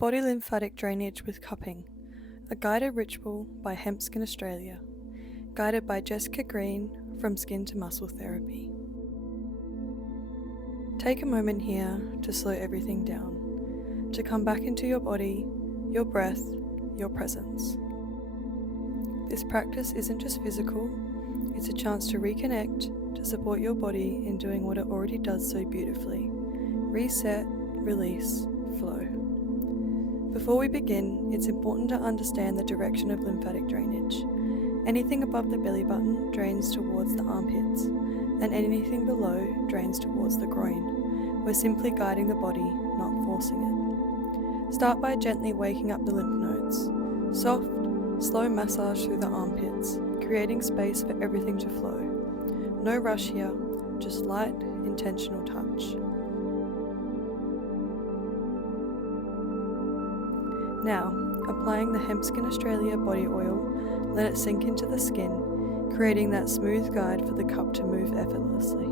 Body lymphatic drainage with cupping, a guided ritual by Hemp-based Australia, guided by Jessica Green from Skin to Muscle Therapy. Take a moment here to slow everything down, to come back into your body, your breath, your presence. This practice isn't just physical, it's a chance to reconnect, to support your body in doing what it already does so beautifully. Reset, release, flow. Before we begin, it's important to understand the direction of lymphatic drainage. Anything above the belly button drains towards the armpits, and anything below drains towards the groin. We're simply guiding the body, not forcing it. Start by gently waking up the lymph nodes. Soft, slow massage through the armpits, creating space for everything to flow. No rush here, just light, intentional touch. Now, applying the Hemp-based Australia body oil, let it sink into the skin, creating that smooth guide for the cup to move effortlessly.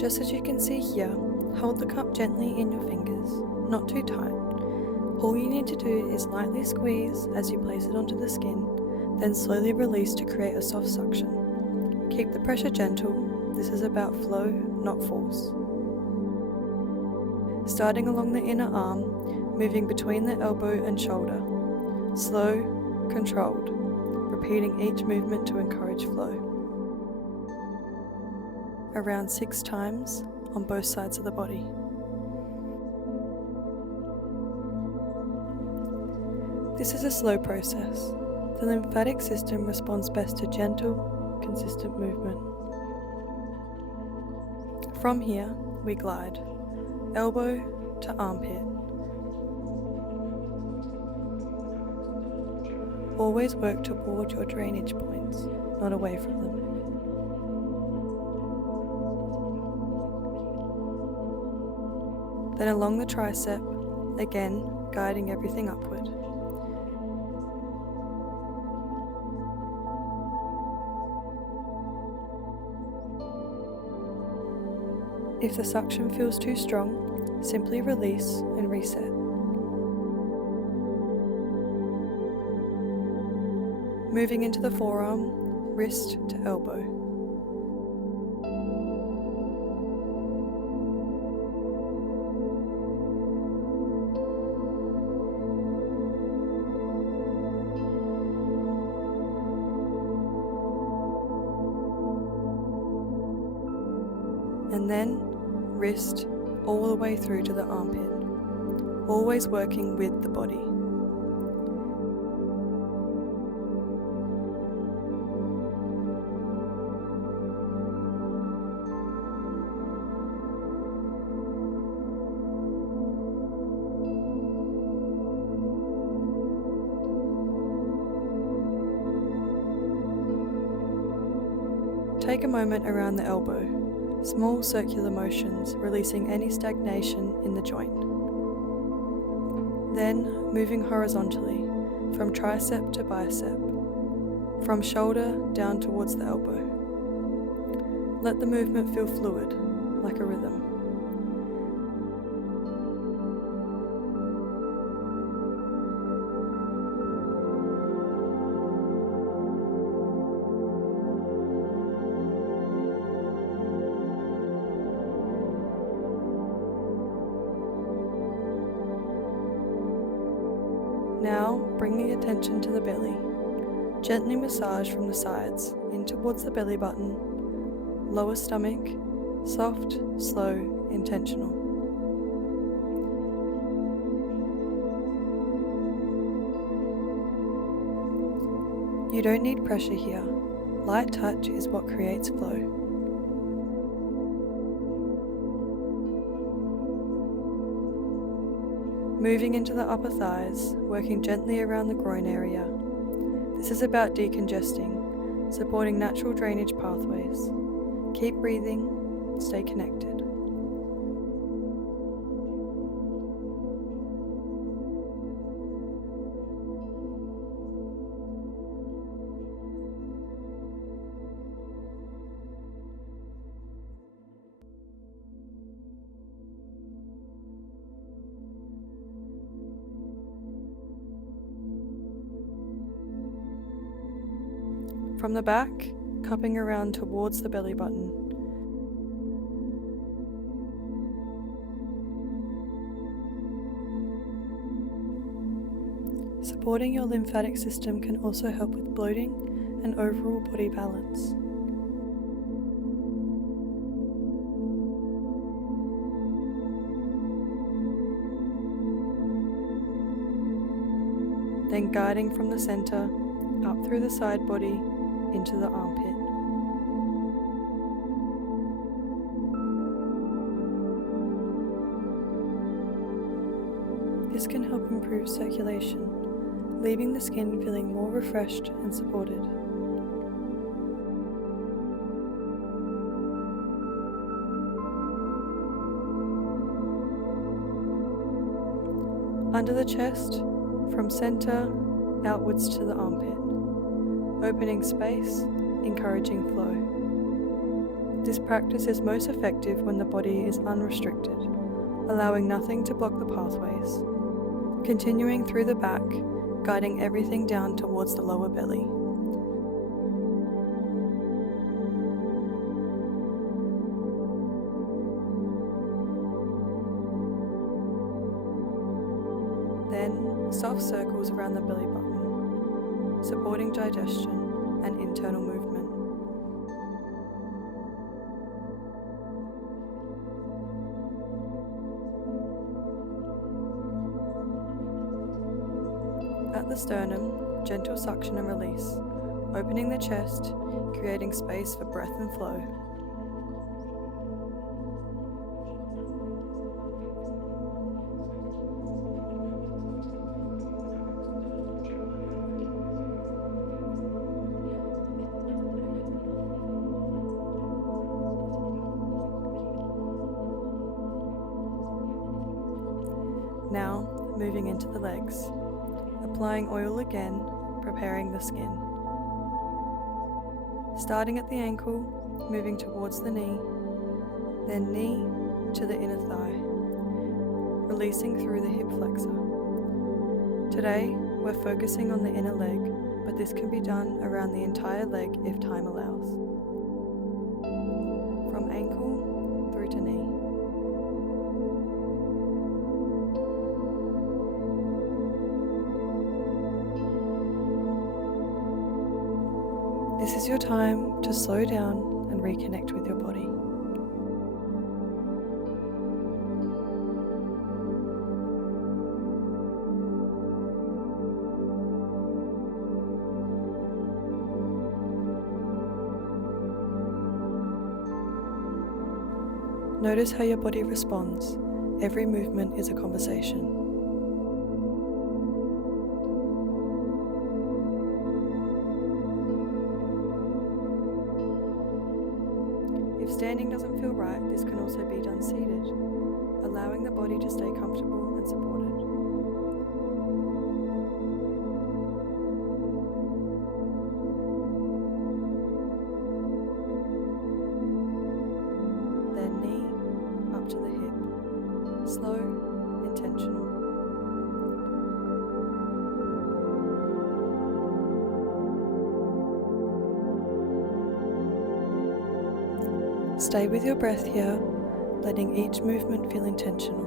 Just as you can see here, hold the cup gently in your fingers, not too tight. All you need to do is lightly squeeze as you place it onto the skin, then slowly release to create a soft suction. Keep the pressure gentle. This is about flow, not force. Starting along the inner arm, moving between the elbow and shoulder. Slow, controlled, repeating each movement to encourage flow. Around 6 times on both sides of the body. This is a slow process. The lymphatic system responds best to gentle, consistent movement. From here, we glide, elbow to armpit. Always work toward your drainage points, not away from them. Then along the tricep, again guiding everything upward. If the suction feels too strong, simply release and reset. Moving into the forearm, wrist to elbow. And then wrist all the way through to the armpit, always working with the body. Take a moment around the elbow. Small circular motions, releasing any stagnation in the joint. Then, moving horizontally, from tricep to bicep, from shoulder down towards the elbow. Let the movement feel fluid, like a rhythm. Now, bringing attention to the belly. Gently massage from the sides, in towards the belly button, lower stomach, soft, slow, intentional. You don't need pressure here. Light touch is what creates flow. Moving into the upper thighs, working gently around the groin area. This is about decongesting, supporting natural drainage pathways. Keep breathing, stay connected. From the back, cupping around towards the belly button. Supporting your lymphatic system can also help with bloating and overall body balance. Then guiding from the center, up through the side body, into the armpit. This can help improve circulation, leaving the skin feeling more refreshed and supported. Under the chest, from center outwards to the armpit, opening space, encouraging flow. This practice is most effective when the body is unrestricted, allowing nothing to block the pathways. Continuing through the back, guiding everything down towards the lower belly. Then, soft circles around the belly button, supporting digestion and internal movement. At the sternum, gentle suction and release, opening the chest, creating space for breath and flow. Now, moving into the legs. Applying oil again, preparing the skin. Starting at the ankle, moving towards the knee, then knee to the inner thigh, releasing through the hip flexor. Today, we're focusing on the inner leg, but this can be done around the entire leg if time allows. From ankle through to knee. This is your time to slow down and reconnect with your body. Notice how your body responds. Every movement is a conversation. If standing doesn't feel right, this can also be done seated, allowing the body to stay comfortable and supported. Then knee up to the hip, slow, intentional. Stay with your breath here, letting each movement feel intentional.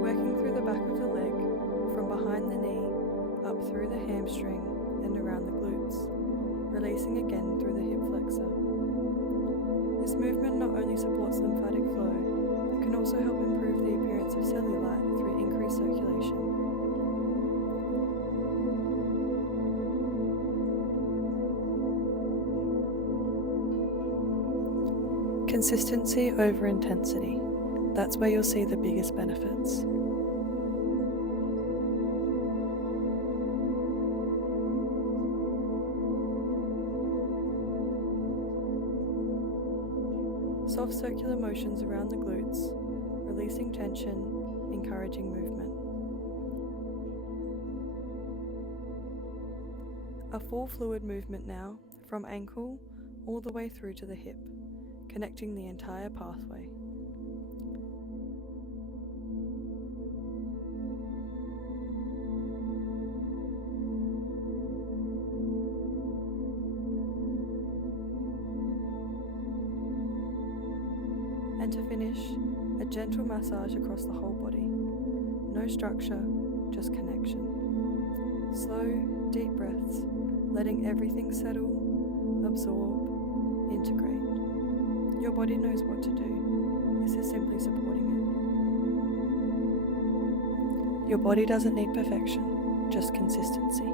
Working through the back of the leg, from behind the knee, up through the hamstring and around the glutes, releasing again through the hip flexor. This movement not only supports lymphatic flow, but can also help improve the appearance of cellulite through increased circulation. Consistency over intensity. That's where you'll see the biggest benefits. Soft circular motions around the glutes, releasing tension, encouraging movement. A full fluid movement now, from ankle all the way through to the hip, connecting the entire pathway. And to finish, a gentle massage across the whole body. No structure, just connection. Slow, deep breaths, letting everything settle, absorb, integrate. Your body knows what to do. This is simply supporting it. Your body doesn't need perfection, just consistency.